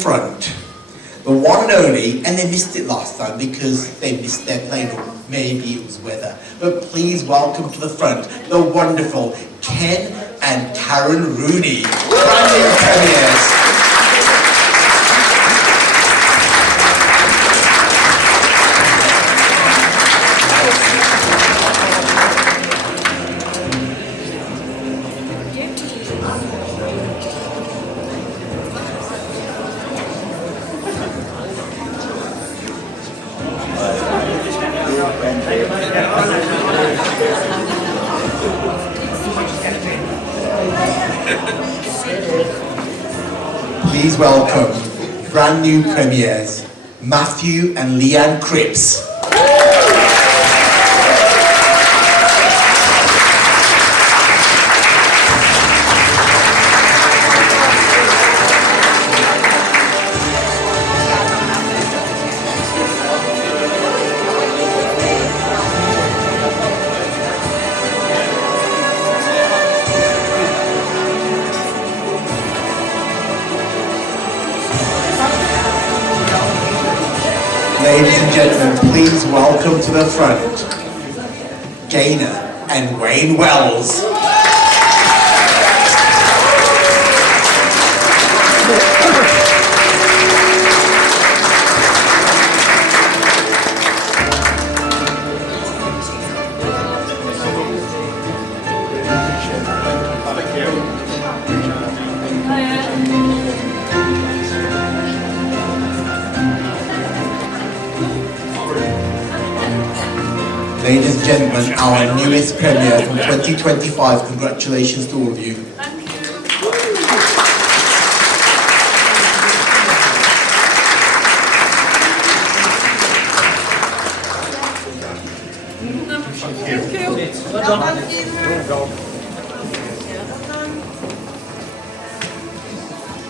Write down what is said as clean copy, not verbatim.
front, the one and only, and they missed it last time because they missed their plane, or maybe it was weather. But please welcome to the front the wonderful Ken and Karen Rooney, brand new premiers. Please welcome brand new premiers, Matthew and Leanne Cripps. Ladies and gentlemen, please welcome to the front, Gaynor and Wayne Wells. Ladies and gentlemen, our newest premier from 2025. Congratulations to all of you. Thank you. Well done.